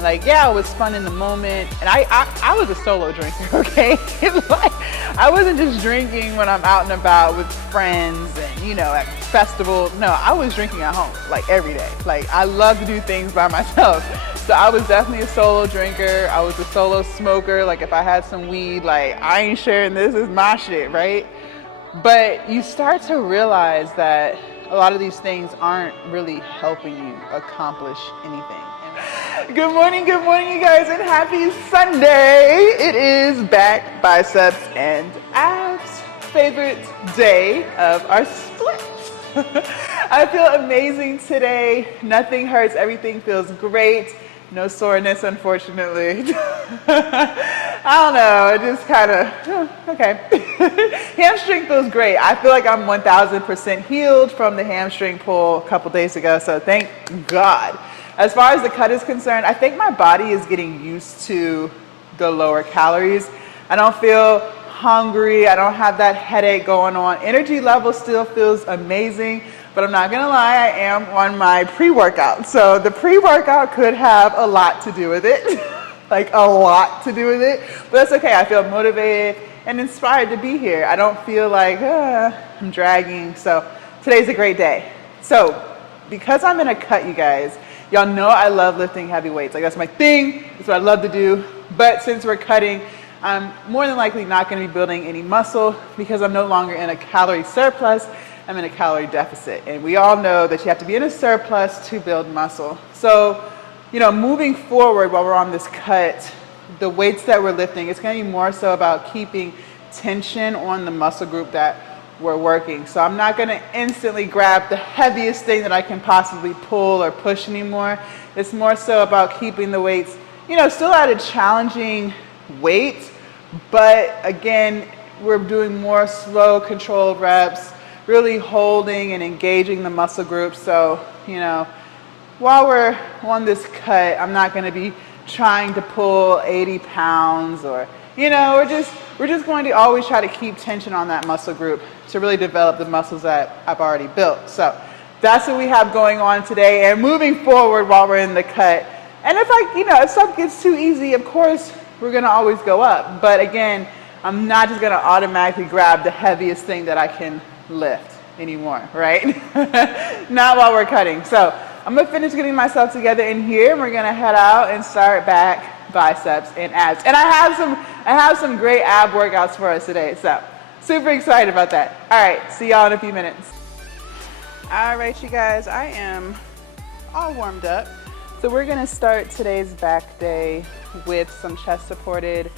Like, yeah, it was fun in the moment, and I was a solo drinker, okay? Like, I wasn't just drinking when I'm out and about with friends and, you know, at festivals. No, I was drinking at home, like, every day. Like, I love to do things by myself. So I was definitely a solo drinker. I was a solo smoker. Like, if I had some weed, like, I ain't sharing this, is my shit, right? But you start to realize that a lot of these things aren't really helping you accomplish anything. Good morning, you guys, and happy Sunday. It is back, biceps and abs, favorite day of our split. I feel amazing today. Nothing hurts, everything feels great. No soreness, unfortunately. I don't know, it just kind of, okay. Hamstring feels great. I feel like I'm 1000% healed from the hamstring pull a couple days ago, so thank God. As far as the cut is concerned, I think my body is getting used to the lower calories. I don't feel hungry. I don't have that headache going on. Energy level still feels amazing, but I'm not gonna lie, I am on my pre-workout. So the pre-workout could have a lot to do with it, like a lot to do with it, but that's okay. I feel motivated and inspired to be here. I don't feel like I'm dragging, so today's a great day. So because I'm in a cut, you guys, y'all know I love lifting heavy weights. Like, that's my thing. That's what I love to do. But since we're cutting, I'm more than likely not going to be building any muscle because I'm no longer in a calorie surplus. I'm in a calorie deficit. And we all know that you have to be in a surplus to build muscle. So, you know, moving forward while we're on this cut, the weights that we're lifting, it's going to be more so about keeping tension on the muscle group that we're working. So I'm not going to instantly grab the heaviest thing that I can possibly pull or push anymore. It's more so about keeping the weights, you know, still at a challenging weight, but again, we're doing more slow, controlled reps, really holding and engaging the muscle group. So, you know, while we're on this cut, I'm not going to be trying to pull 80 pounds or, you know, we're just going to always try to keep tension on that muscle group to really develop the muscles that I've already built. So that's what we have going on today. And moving forward while we're in the cut, and if stuff gets too easy, of course, we're going to always go up. But again, I'm not just going to automatically grab the heaviest thing that I can lift anymore, right? Not while we're cutting. So I'm going to finish getting myself together in here, and we're going to head out and start back biceps and abs. And I have some great ab workouts for us today, so super excited about that. All right, see y'all in a few minutes. All right, you guys, I am all warmed up. So we're gonna start today's back day with some chest supported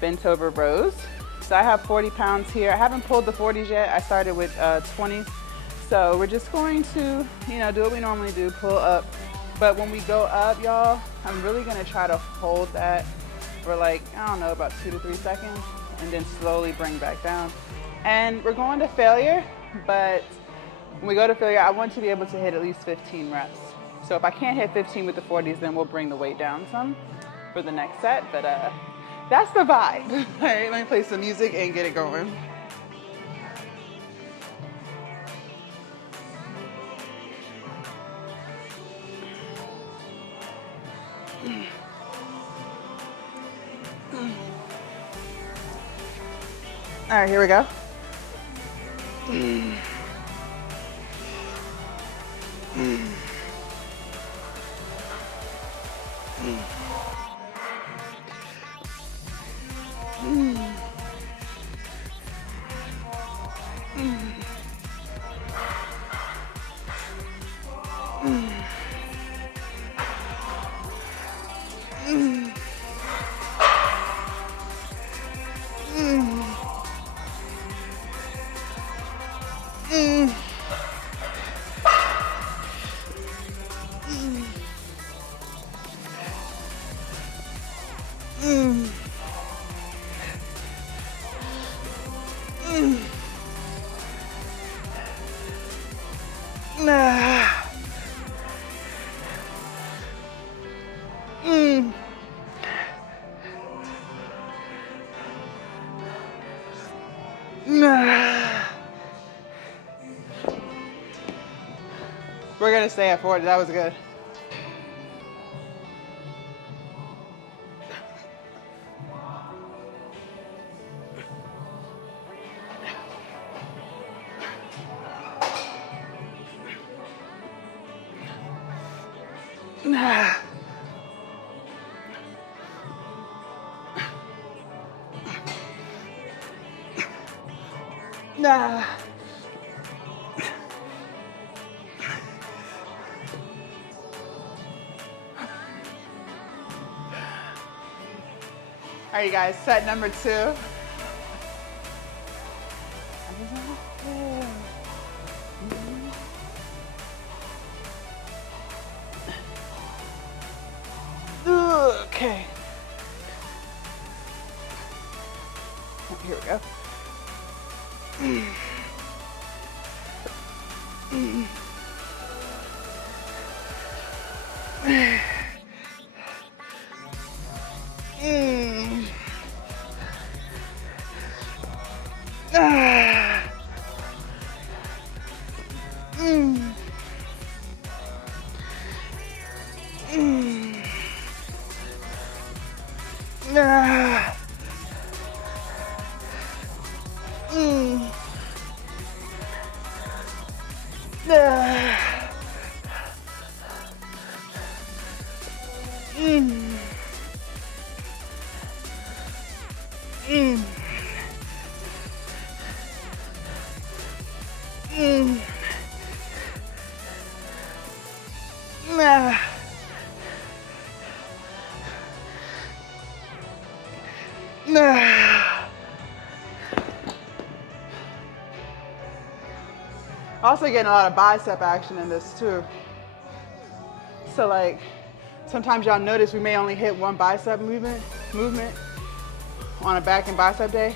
bent over rows. So I have 40 pounds here. I haven't pulled the 40s yet. I started with 20s. So we're just going to, you know, do what we normally do, pull up. But when we go up, y'all, I'm really gonna try to hold that for like, I don't know, about 2 to 3 seconds, and then slowly bring back down. And we're going to failure, but when we go to failure, I want to be able to hit at least 15 reps. So if I can't hit 15 with the 40s, then we'll bring the weight down some for the next set, but that's the vibe. All right, let me play some music and get it going. All right, here we go. We're gonna stay at 40. That was good. Nah. All right, you guys, set number 2. Okay. Here we go. Also getting a lot of bicep action in this too. So like, sometimes y'all notice we may only hit one bicep movement on a back and bicep day,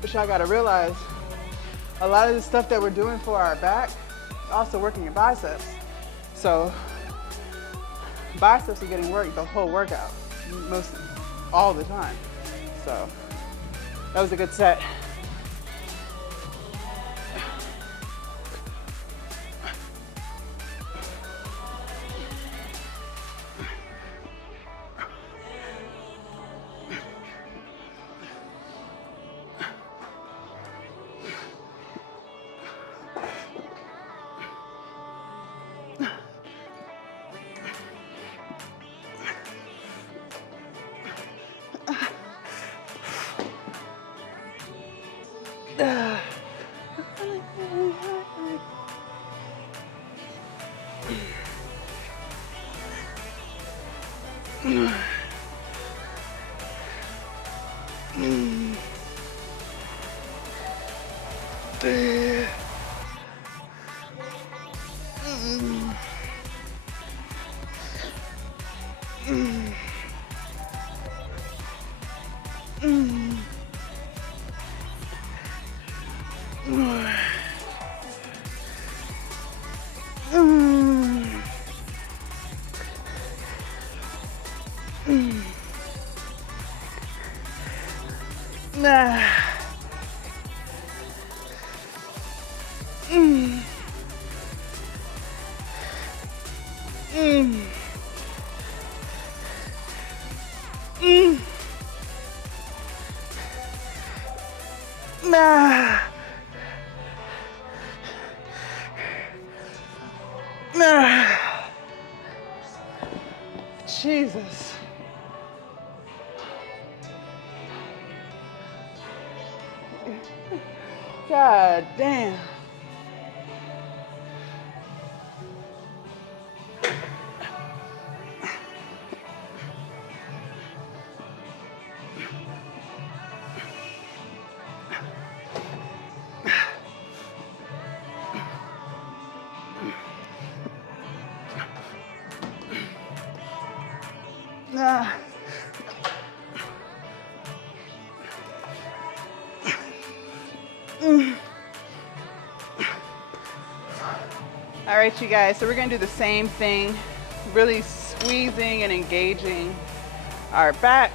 but y'all gotta realize a lot of the stuff that we're doing for our back is also working your biceps. So biceps are getting worked the whole workout, all the time. So that was a good set. Jesus. God damn. All right, you guys, so we're gonna do the same thing, really squeezing and engaging our back.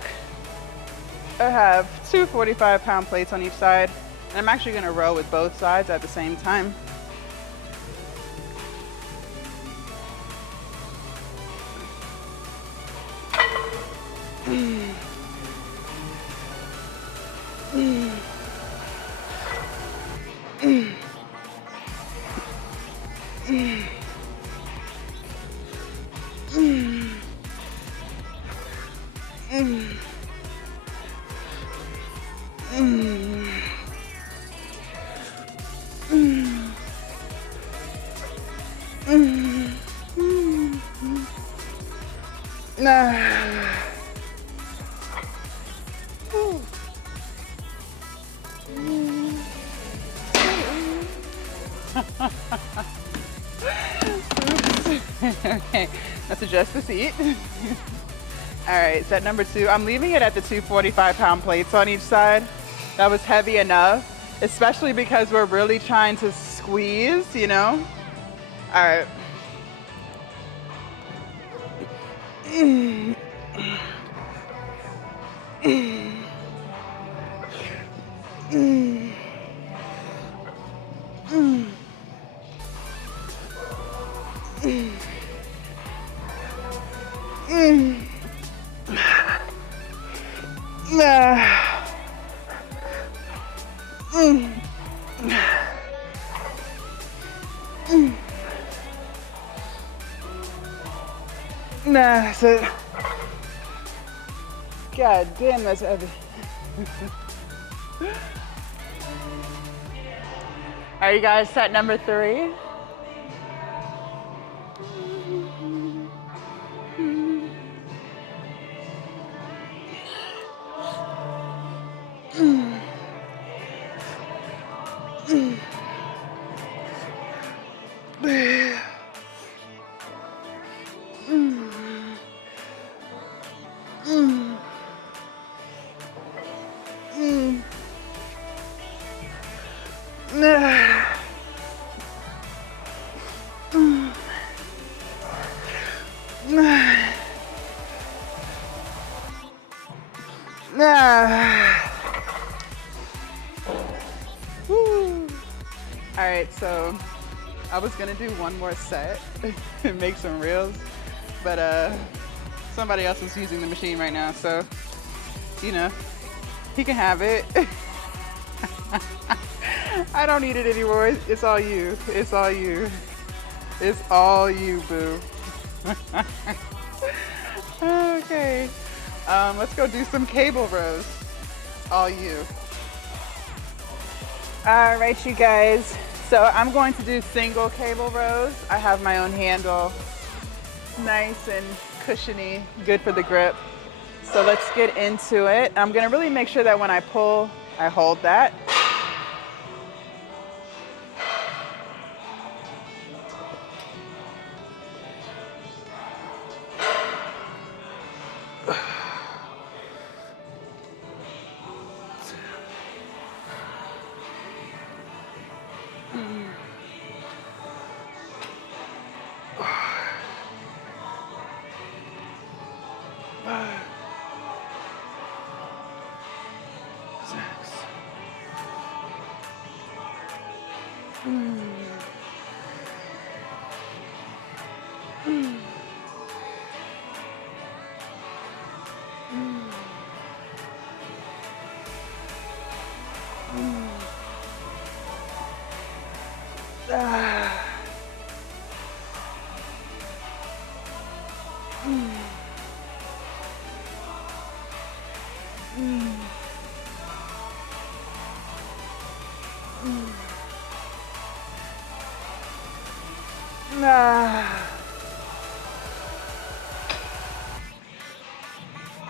I have two 45-pound plates on each side, I'm actually gonna row with both sides at the same time. Okay, let's adjust the seat. All right, set number 2. I'm leaving it at the 2 45-pound plates on each side. That was heavy enough, especially because we're really trying to squeeze, you know? All right. That's it. God damn, that's heavy. Are you guys set number 3? All right, so I was gonna do one more set and make some reels, but somebody else is using the machine right now, so you know, he can have it. I don't need it anymore. It's all you. It's all you. It's all you, boo. Okay. Let's go do some cable rows. All you. All right, you guys. So I'm going to do single cable rows. I have my own handle. Nice and cushiony, good for the grip. So let's get into it. I'm gonna really make sure that when I pull, I hold that.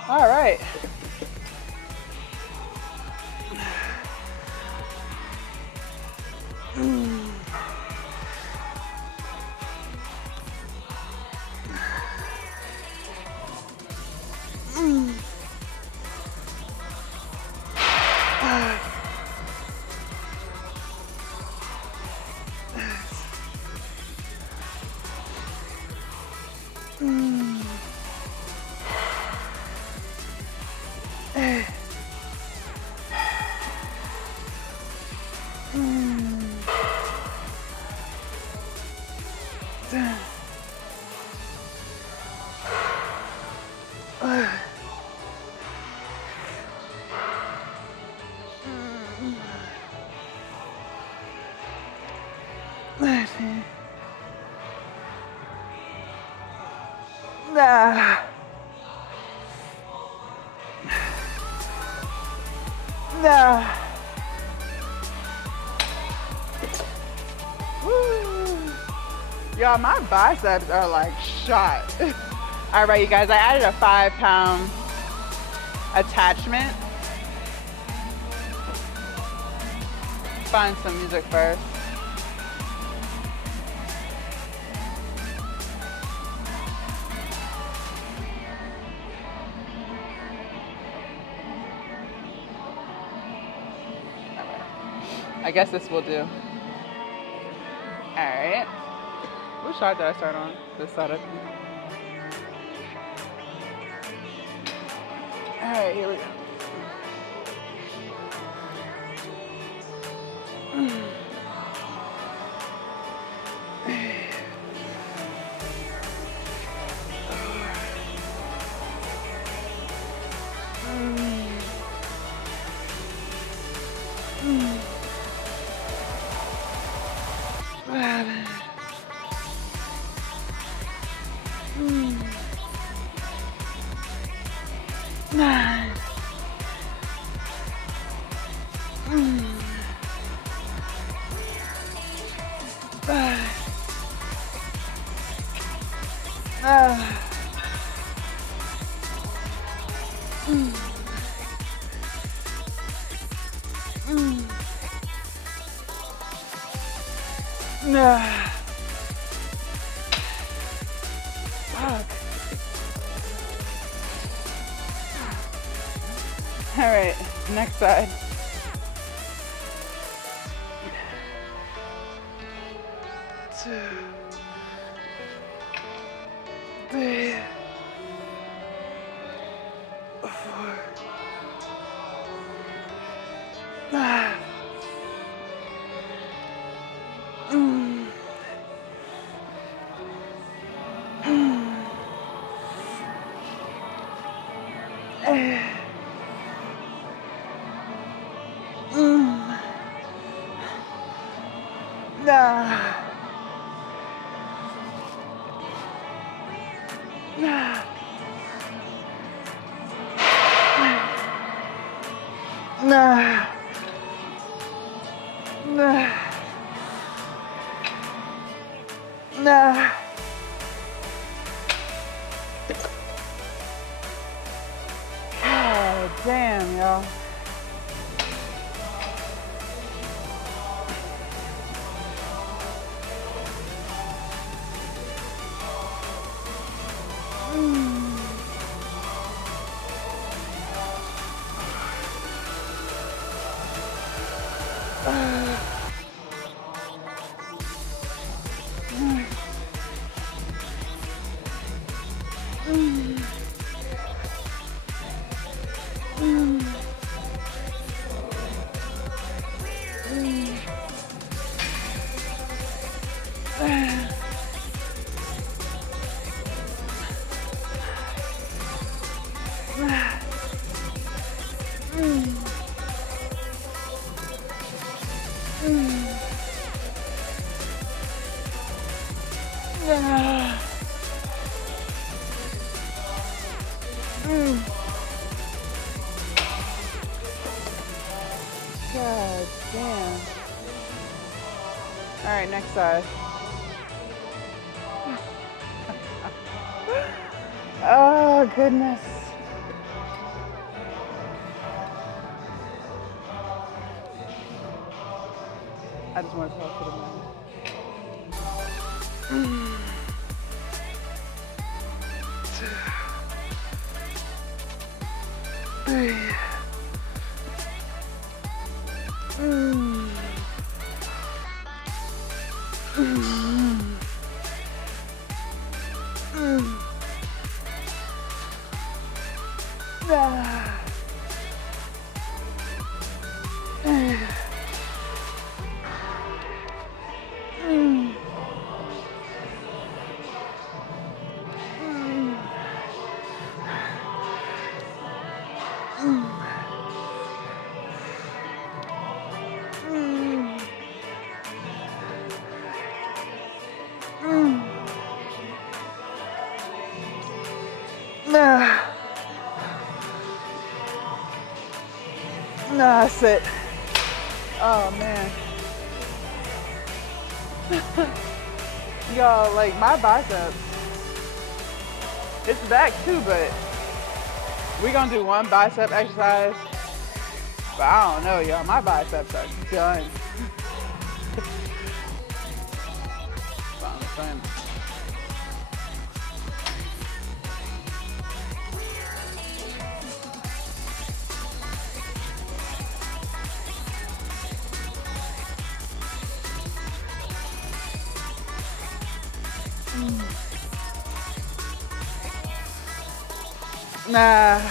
All right. Y'all, my biceps are like shot. All right, you guys, I added a 5-pound attachment. Find some music first. I guess this will do. All right. What shot did I start on? This side of me. All right, here we go. All right, next side. Two, three, four, five. God damn, y'all. God damn. All right, next side. Oh, goodness. I just want to talk to the man. That's it. Oh man. Y'all, like my biceps, it's back too, but we're gonna do one bicep exercise. But I don't know, y'all, my biceps are done. Nah.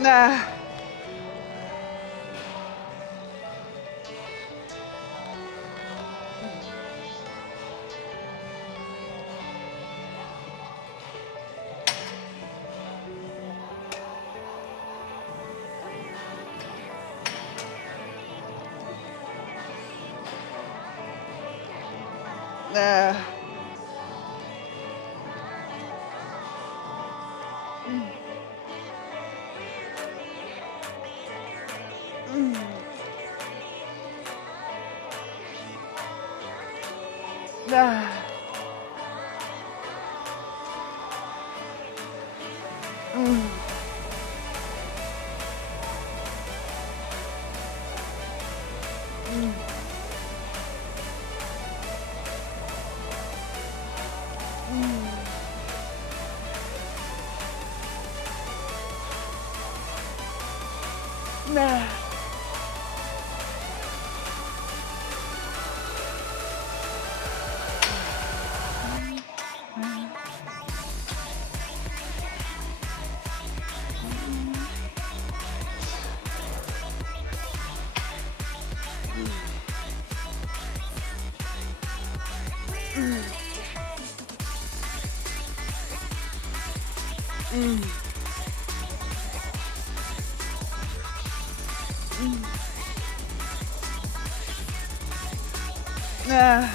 Nah. Nah. Nah. Nah. Nah.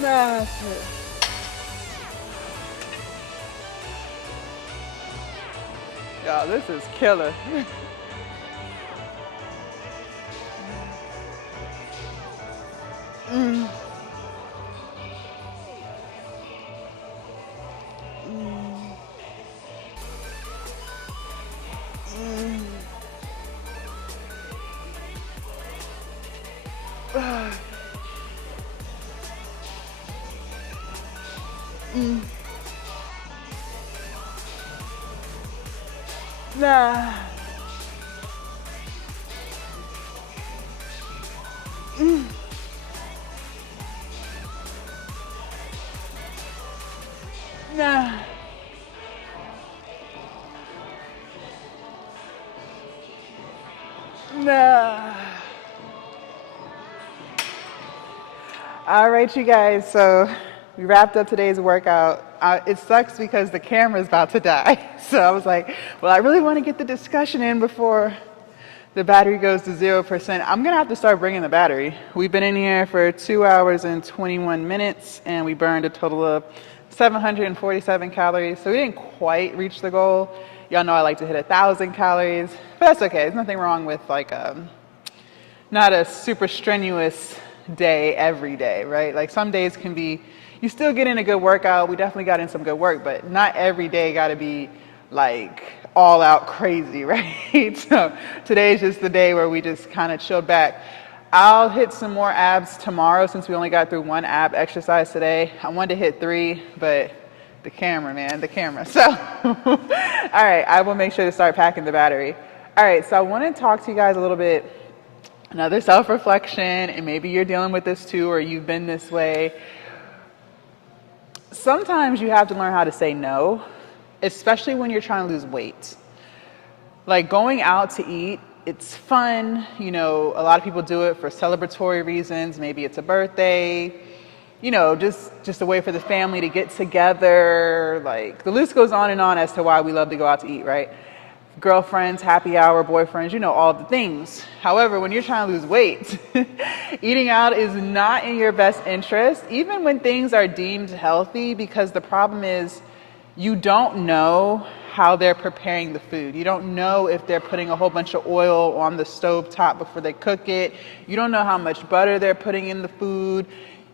Nah. Y'all, this is killer. Nah. Nah. Nah. All right, you guys, so we wrapped up today's workout. It sucks because the camera's about to die. So I was like, well, I really want to get the discussion in before the battery goes to 0%. I'm going to have to start bringing the battery. We've been in here for 2 hours and 21 minutes, and we burned a total of 747 calories. So we didn't quite reach the goal. Y'all know I like to hit 1,000 calories, but that's okay. There's nothing wrong with like not a super strenuous day every day, right? Like some days can be, you still get in a good workout. We definitely got in some good work, but not every day got to be like all out crazy, right? So today's just the day where we just kind of chilled back. I'll hit some more abs tomorrow since we only got through one ab exercise today. I wanted to hit 3, but the camera, man, the camera. So, all right, I will make sure to start packing the battery. All right, so I want to talk to you guys a little bit, another self-reflection, and maybe you're dealing with this too, or you've been this way. Sometimes you have to learn how to say no, especially when you're trying to lose weight. Like going out to eat, it's fun. You know, a lot of people do it for celebratory reasons. Maybe it's a birthday, you know, just a way for the family to get together. Like the list goes on and on as to why we love to go out to eat, right? Girlfriends, happy hour, boyfriends, you know, all the things. However, when you're trying to lose weight, eating out is not in your best interest, even when things are deemed healthy, because the problem is you don't know how they're preparing the food. You don't know if they're putting a whole bunch of oil on the stove top before they cook it. You don't know how much butter they're putting in the food.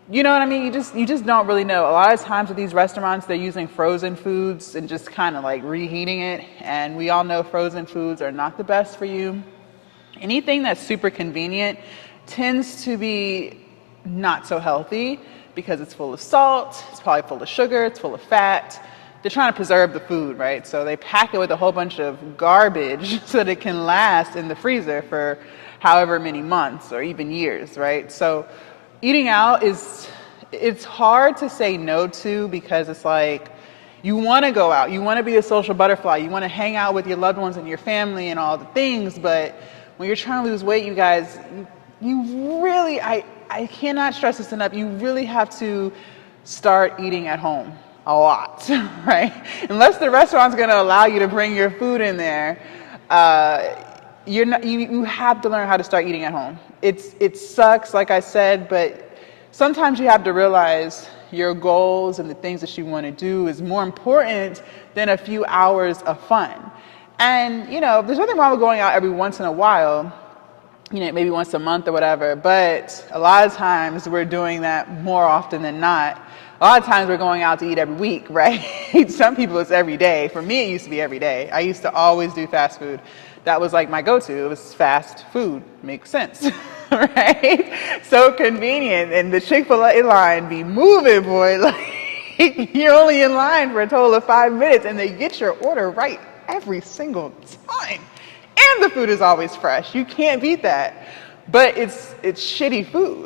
You know what I mean? You just don't really know. A lot of times with these restaurants, they're using frozen foods and just kind of like reheating it. And we all know frozen foods are not the best for you. Anything that's super convenient tends to be not so healthy because it's full of salt, it's probably full of sugar, it's full of fat. They're trying to preserve the food, right? So they pack it with a whole bunch of garbage so that it can last in the freezer for however many months or even years, right? So eating out it's hard to say no to, because it's like you want to go out, you want to be a social butterfly, you want to hang out with your loved ones and your family and all the things, but when you're trying to lose weight, you guys, you really, I cannot stress this enough, you really have to start eating at home a lot, right? Unless the restaurant's going to allow you to bring your food in there, you have to learn how to start eating at home. It sucks, like I said, but sometimes you have to realize your goals and the things that you want to do is more important than a few hours of fun. And, you know, there's nothing wrong with going out every once in a while, you know, maybe once a month or whatever, but a lot of times we're doing that more often than not. A lot of times we're going out to eat every week, right? Some people it's every day. For me, it used to be every day. I used to always do fast food. That was like my go-to. It was fast food. Makes sense, right? So convenient. And the Chick-fil-A line be moving, boy. Like, you're only in line for a total of 5 minutes, and they get your order right every single time. And the food is always fresh. You can't beat that. But it's shitty food,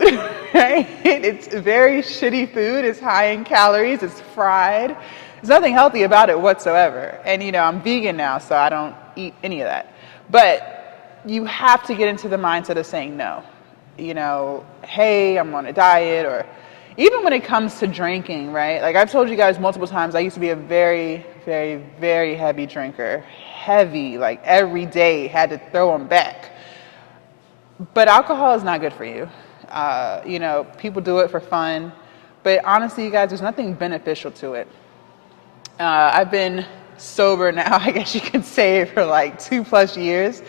right? It's very shitty food. It's high in calories. It's fried. There's nothing healthy about it whatsoever. And, you know, I'm vegan now, so I don't eat any of that. But you have to get into the mindset of saying no. You know, hey, I'm on a diet, or even when it comes to drinking, right? Like I've told you guys multiple times, I used to be a very, very, very heavy drinker. Heavy, like every day, had to throw them back. But alcohol is not good for you. You know, people do it for fun. But honestly, you guys, there's nothing beneficial to it. I've been sober now, I guess you could say, for like 2+ years.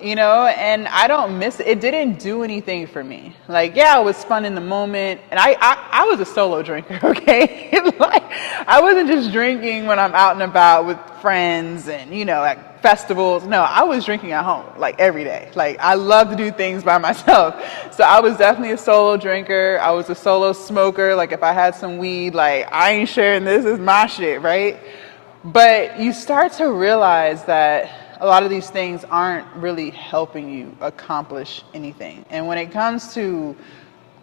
You know, and I don't miss it. It didn't do anything for me. Like, yeah, it was fun in the moment. And I was a solo drinker, okay? Like, I wasn't just drinking when I'm out and about with friends and, you know, at festivals. No, I was drinking at home, like every day. Like, I love to do things by myself. So I was definitely a solo drinker. I was a solo smoker. Like, if I had some weed, like, I ain't sharing this, is my shit, right? But you start to realize that a lot of these things aren't really helping you accomplish anything. And when it comes to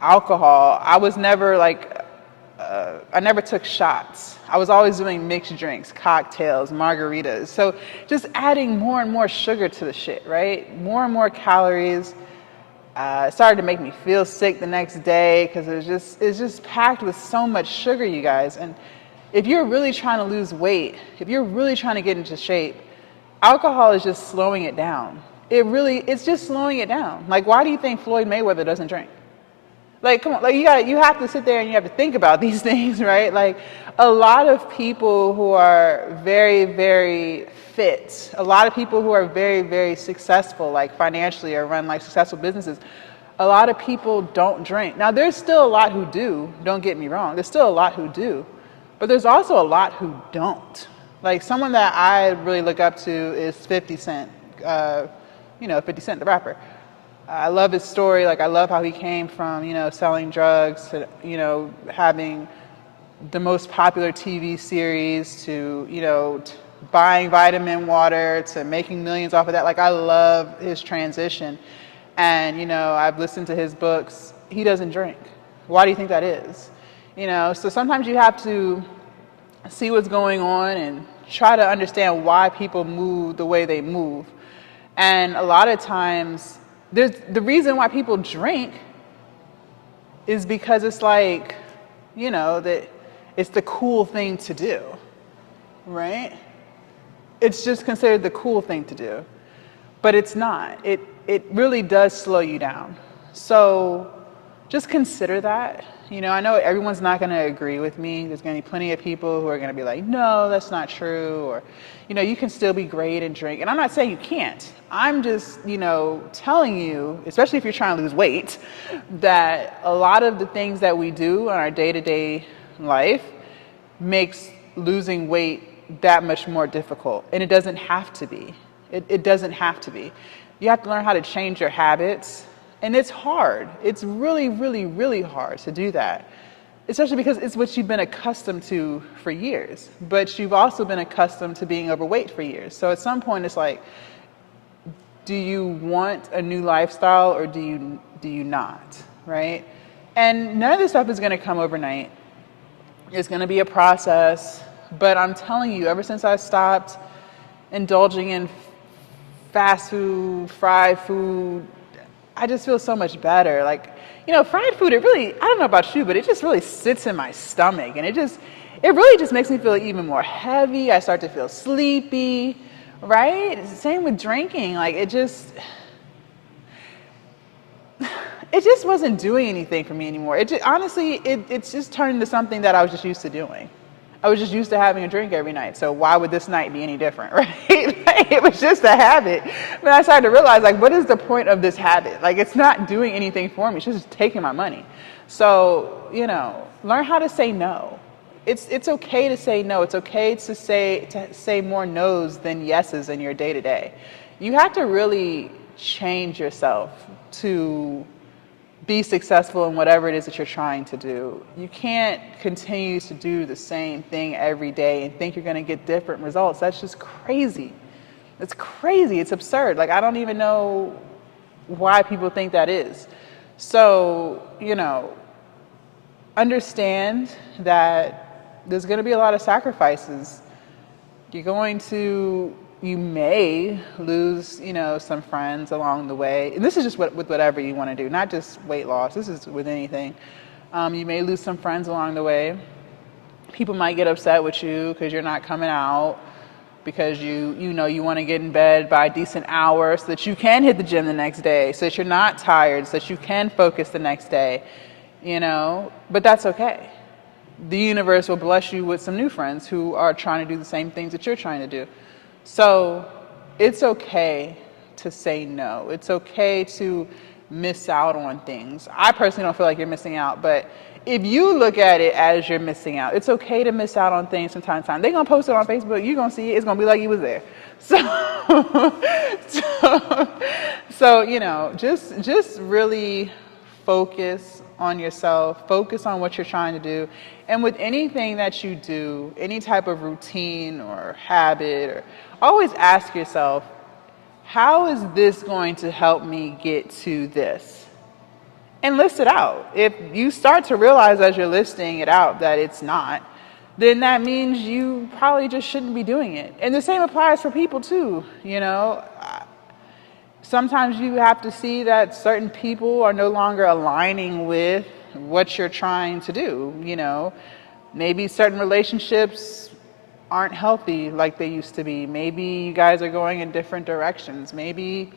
alcohol, I was never like, I never took shots. I was always doing mixed drinks, cocktails, margaritas. So just adding more and more sugar to the shit, right? More and more calories. It started to make me feel sick the next day because it's just packed with so much sugar, you guys. And if you're really trying to lose weight, if you're really trying to get into shape, alcohol is just slowing it down. It's just slowing it down. Like, why do you think Floyd Mayweather doesn't drink? Like, come on, like you have to sit there and you have to think about these things, right? Like, a lot of people who are very, very fit, a lot of people who are very, very successful, like financially, or run like successful businesses, a lot of people don't drink. Now, there's still a lot who do, don't get me wrong. There's still a lot who do, but there's also a lot who don't. Like, someone that I really look up to is 50 Cent, you know, 50 Cent, the rapper. I love his story. Like, I love how he came from, you know, selling drugs to, you know, having the most popular TV series to, you know, buying vitamin water to making millions off of that. Like, I love his transition. And, you know, I've listened to his books. He doesn't drink. Why do you think that is? You know, so sometimes you have to see what's going on and try to understand why people move the way they move. And a lot of times, the reason why people drink is because it's like, that it's the cool thing to do, right? It's just considered the cool thing to do, but it's not. It really does slow you down. So just consider that. I know everyone's not going to agree with me. There's going to be plenty of people who are going to be like, no, that's not true. Or, you can still be great and drink. And I'm not saying you can't. I'm just, telling you, especially if you're trying to lose weight, that a lot of the things that we do in our day-to-day life makes losing weight that much more difficult. And it doesn't have to be. It doesn't have to be. You have to learn how to change your habits. And it's hard. It's really, really, really hard to do that, especially because it's what you've been accustomed to for years. But you've also been accustomed to being overweight for years. So at some point, it's like, do you want a new lifestyle or do you not, right? And none of this stuff is going to come overnight. It's going to be a process. But I'm telling you, ever since I stopped indulging in fast food, fried food, I just feel so much better. Like, fried food, I don't know about you, but it just really sits in my stomach. And it really just makes me feel even more heavy. I start to feel sleepy, right? It's the same with drinking. Like, it just wasn't doing anything for me anymore. Honestly, it's just turned into something that I was just used to doing. I was just used to having a drink every night. So why would this night be any different, right? It was just a habit. But I started to realize, what is the point of this habit? It's not doing anything for me. It's just taking my money. So, learn how to say no. It's okay to say no. It's okay to say more no's than yeses in your day-to-day. You have to really change yourself to be successful in whatever it is that you're trying to do. You can't continue to do the same thing every day and think you're going to get different results. That's just crazy. It's crazy. It's absurd. I don't even know why people think that is. So, understand that there's going to be a lot of sacrifices. You may lose, some friends along the way. And this is just with whatever you want to do, not just weight loss. This is with anything. You may lose some friends along the way. People might get upset with you because you're not coming out, because you want to get in bed by a decent hour so that you can hit the gym the next day, so that you're not tired, so that you can focus the next day, But that's okay. The universe will bless you with some new friends who are trying to do the same things that you're trying to do. So it's okay to say no. It's okay to miss out on things. I personally don't feel like you're missing out, but if you look at it as you're missing out, it's okay to miss out on things from time to time. They're going to post it on Facebook. You're going to see it. It's going to be like you was there. So just really focus on yourself. Focus on what you're trying to do. And with anything that you do, any type of routine or habit, always ask yourself, how is this going to help me get to this? And list it out. If you start to realize as you're listing it out that it's not, then that means you probably just shouldn't be doing it. And the same applies for people too, Sometimes you have to see that certain people are no longer aligning with what you're trying to do, Maybe certain relationships aren't healthy like they used to be. Maybe you guys are going in different directions. Maybe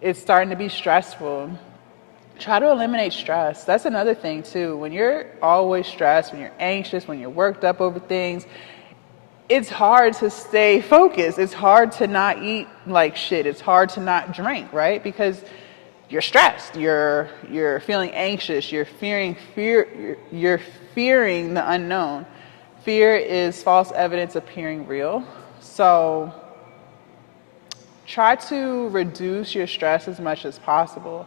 it's starting to be stressful. Try to eliminate stress. That's another thing too. When you're always stressed, when you're anxious, when you're worked up over things, it's hard to stay focused. It's hard to not eat like shit. It's hard to not drink, right? Because you're stressed. You're feeling anxious. You're fearing the unknown. Fear is false evidence appearing real. So try to reduce your stress as much as possible.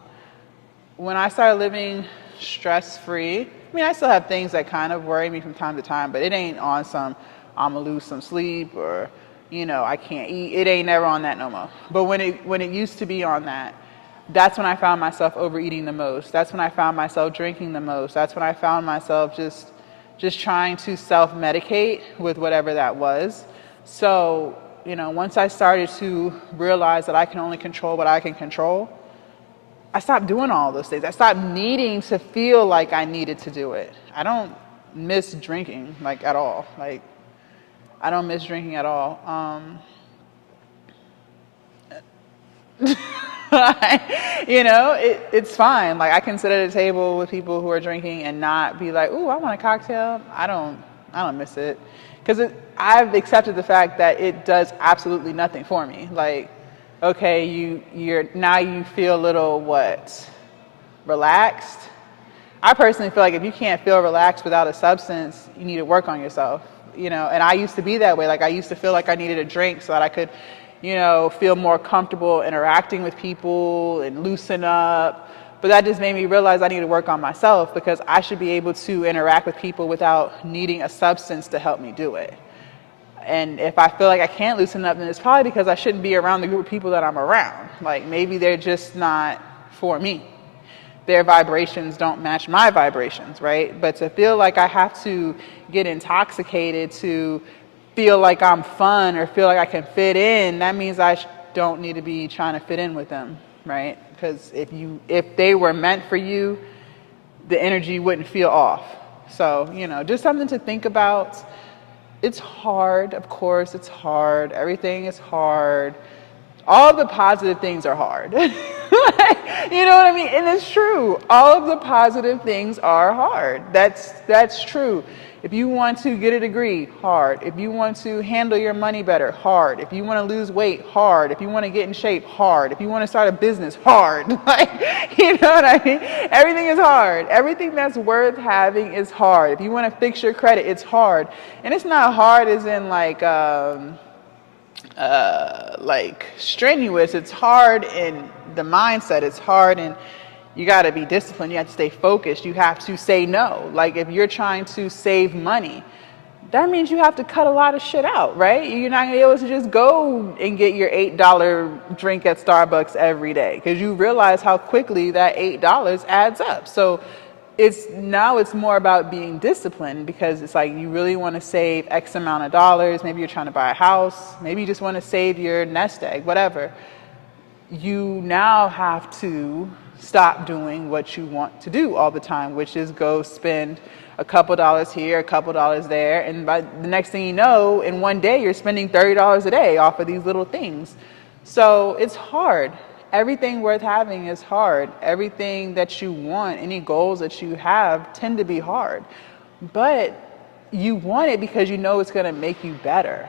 When I started living stress-free, I still have things that kind of worry me from time to time, but it ain't on some, I'm gonna lose some sleep or, I can't eat. It ain't never on that no more. But when it used to be on that, that's when I found myself overeating the most. That's when I found myself drinking the most. That's when I found myself just trying to self-medicate with whatever that was. So, once I started to realize that I can only control what I can control, I stopped doing all those things. I stopped needing to feel like I needed to do it. I don't miss drinking, like, at all. Like, I don't miss drinking at all. It's fine. Like, I can sit at a table with people who are drinking and not be like, ooh, I want a cocktail. I don't miss it. Because I've accepted the fact that it does absolutely nothing for me. Like, okay, you feel a little, relaxed? I personally feel like if you can't feel relaxed without a substance, you need to work on yourself, and I used to be that way. Like, I used to feel like I needed a drink so that I could, feel more comfortable interacting with people and loosen up. But that just made me realize I need to work on myself, because I should be able to interact with people without needing a substance to help me do it. And if I feel like I can't loosen up, then it's probably because I shouldn't be around the group of people that I'm around. Like, maybe they're just not for me. Their vibrations don't match my vibrations, right? But to feel like I have to get intoxicated to feel like I'm fun or feel like I can fit in, that means I don't need to be trying to fit in with them, right? Because if they were meant for you, the energy wouldn't feel off. So, just something to think about. It's hard, of course, it's hard. Everything is hard. All of the positive things are hard. You know what I mean? And it's true. All of the positive things are hard. That's true. If you want to get a degree, hard. If you want to handle your money better, hard. If you want to lose weight, hard. If you want to get in shape, hard. If you want to start a business, hard. Like, you know what I mean? Everything is hard. Everything that's worth having is hard. If you want to fix your credit, it's hard. And it's not hard as in like strenuous. It's hard in the mindset. It's hard in you got to be disciplined. You have to stay focused. You have to say no. Like, if you're trying to save money, that means you have to cut a lot of shit out, right? You're not going to be able to just go and get your $8 drink at Starbucks every day, because you realize how quickly that $8 adds up. So it's more about being disciplined, because it's like you really want to save X amount of dollars. Maybe you're trying to buy a house. Maybe you just want to save your nest egg, whatever. You now have to stop doing what you want to do all the time, which is go spend a couple dollars here, a couple dollars there, and by the next thing you know, in one day you're spending $30 a day off of these little things. So it's hard. Everything worth having is hard. Everything that you want, any goals that you have, tend to be hard. But you want it because you know it's going to make you better.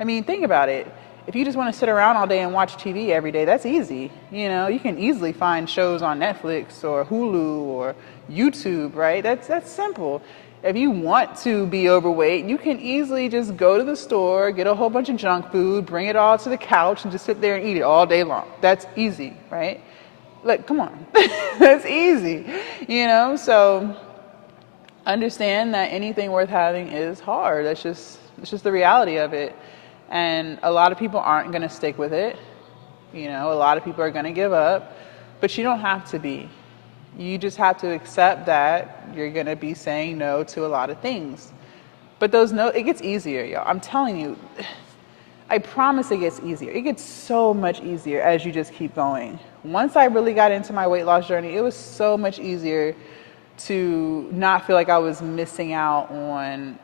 I mean, think about it. If you just want to sit around all day and watch TV every day, that's easy. You can easily find shows on Netflix or Hulu or YouTube, right? That's simple. If you want to be overweight, you can easily just go to the store, get a whole bunch of junk food, bring it all to the couch, and just sit there and eat it all day long. That's easy, right? Look, come on. That's easy, So understand that anything worth having is hard. It's just the reality of it. And a lot of people aren't going to stick with it. A lot of people are going to give up. But you don't have to be. You just have to accept that you're going to be saying no to a lot of things. But it gets easier, y'all. I'm telling you, I promise it gets easier. It gets so much easier as you just keep going. Once I really got into my weight loss journey, it was so much easier to not feel like I was missing out on,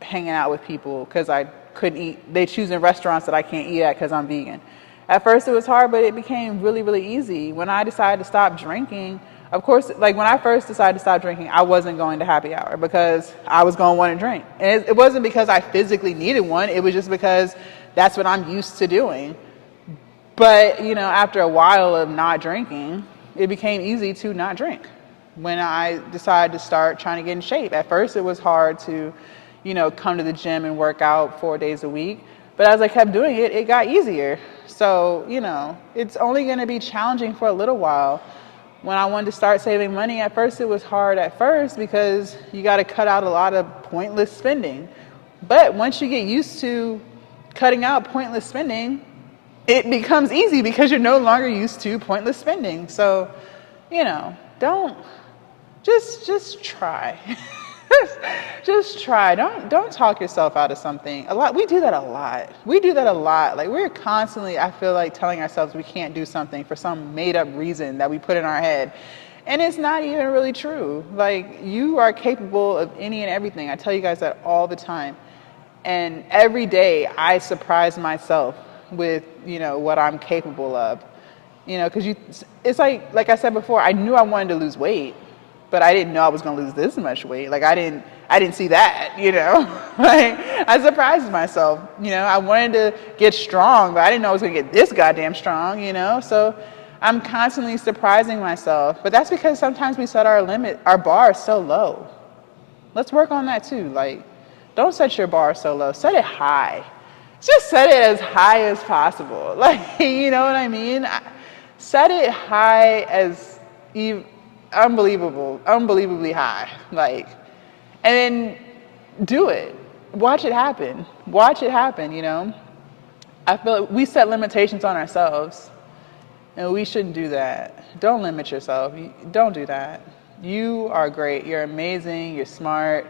hanging out with people because I couldn't eat. They choose in restaurants that I can't eat at because I'm vegan. At first it was hard, but it became really, really easy. When I decided to stop drinking, of course, like when I first decided to stop drinking, I wasn't going to happy hour because I was going to want to drink. And it wasn't because I physically needed one. It was just because that's what I'm used to doing. But, after a while of not drinking, it became easy to not drink. When I decided to start trying to get in shape, at first it was hard to come to the gym and work out 4 days a week. But as I kept doing it, it got easier. So, it's only going to be challenging for a little while. When I wanted to start saving money, at first it was hard because you got to cut out a lot of pointless spending. But once you get used to cutting out pointless spending, it becomes easy because you're no longer used to pointless spending. So, don't, just try. Just try. Don't talk yourself out of something. A lot. We do that a lot. Like we're constantly, I feel like, telling ourselves we can't do something for some made up reason that we put in our head. And it's not even really true. Like, you are capable of any and everything. I tell you guys that all the time. And every day I surprise myself with, what I'm capable of. Because it's like I said before, I knew I wanted to lose weight, but I didn't know I was going to lose this much weight. Like, I didn't see that, Like, I surprised myself, I wanted to get strong, but I didn't know I was going to get this goddamn strong, So I'm constantly surprising myself. But that's because sometimes we set our bar so low. Let's work on that too. Like, don't set your bar so low. Set it high. Just set it as high as possible. Like, you know what I mean? Set it high as unbelievably high. Like, and then do it. Watch it happen. I feel like we set limitations on ourselves, and we shouldn't do that. Don't limit yourself. Don't do that. You are great. You're amazing. You're smart.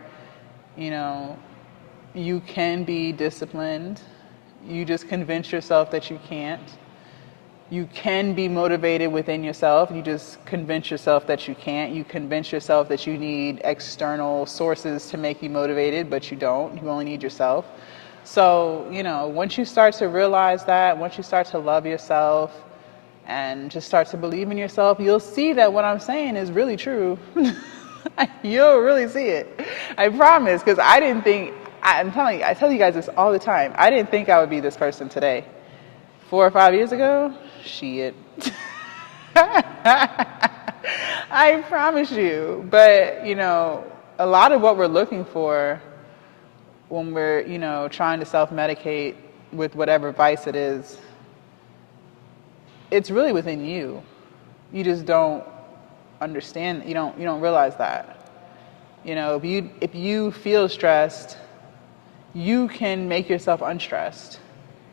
You can be disciplined. You just convince yourself that you can't. You can be motivated within yourself. You just convince yourself that you can't. You convince yourself that you need external sources to make you motivated, but you don't. You only need yourself. So, once you start to realize that, once you start to love yourself and just start to believe in yourself, you'll see that what I'm saying is really true. You'll really see it. I promise, because I didn't think, I'm telling you, I tell you guys this all the time. I didn't think I would be this person today. 4 or 5 years ago, shit. I promise you. But, a lot of what we're looking for when we're, trying to self-medicate with whatever vice it is, it's really within you. You just don't understand. You don't realize that. If you feel stressed, you can make yourself unstressed.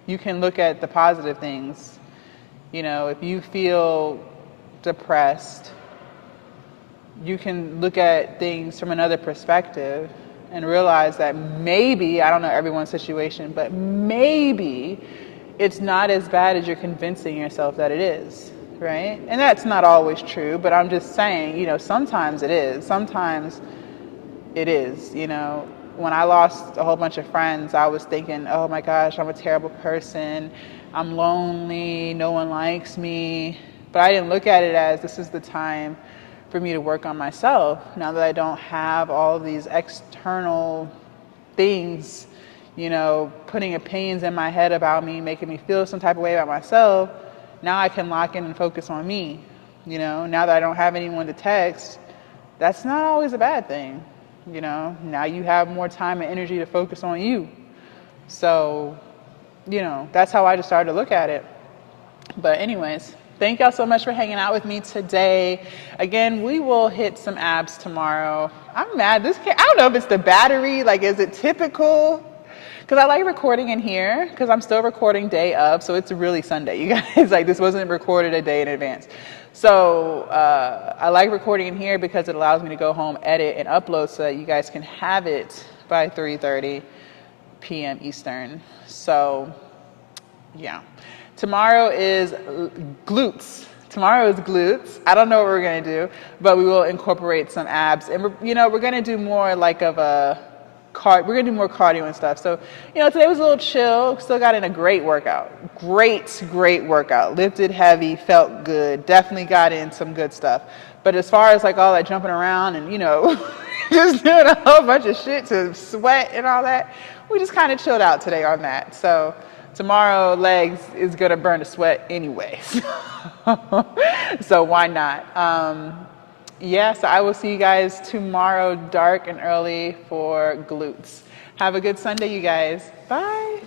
You can look at the positive things. If you feel depressed, you can look at things from another perspective and realize that maybe, I don't know everyone's situation, but maybe it's not as bad as you're convincing yourself that it is, right? And that's not always true, but I'm just saying, sometimes it is. Sometimes it is, When I lost a whole bunch of friends, I was thinking, oh my gosh, I'm a terrible person. I'm lonely. No one likes me. But I didn't look at it as this is the time for me to work on myself. Now that I don't have all of these external things, putting opinions in my head about me, making me feel some type of way about myself, now I can lock in and focus on me. Now that I don't have anyone to text, that's not always a bad thing. Now you have more time and energy to focus on you. So, that's how I just started to look at it. But anyways, thank y'all so much for hanging out with me today. Again, we will hit some abs tomorrow. I'm mad. I don't know if it's the battery. Like, is it typical? Because I like recording in here because I'm still recording day of. So it's really Sunday, you guys. Like, this wasn't recorded a day in advance. So I like recording in here because it allows me to go home, edit, and upload so that you guys can have it by 3:30 p.m. Eastern. So, yeah. Tomorrow is glutes. I don't know what we're going to do, but we will incorporate some abs. And, we're going to do more like of a we're going to do more cardio and stuff. So, today was a little chill. Still got in a great workout. Great workout. Lifted heavy, felt good. Definitely got in some good stuff. But as far as like all that jumping around and, just doing a whole bunch of shit to sweat and all that, we just kind of chilled out today on that. So tomorrow, legs is going to burn the sweat anyways. So why not? So I will see you guys tomorrow, dark and early, for glutes. Have a good Sunday, you guys. Bye.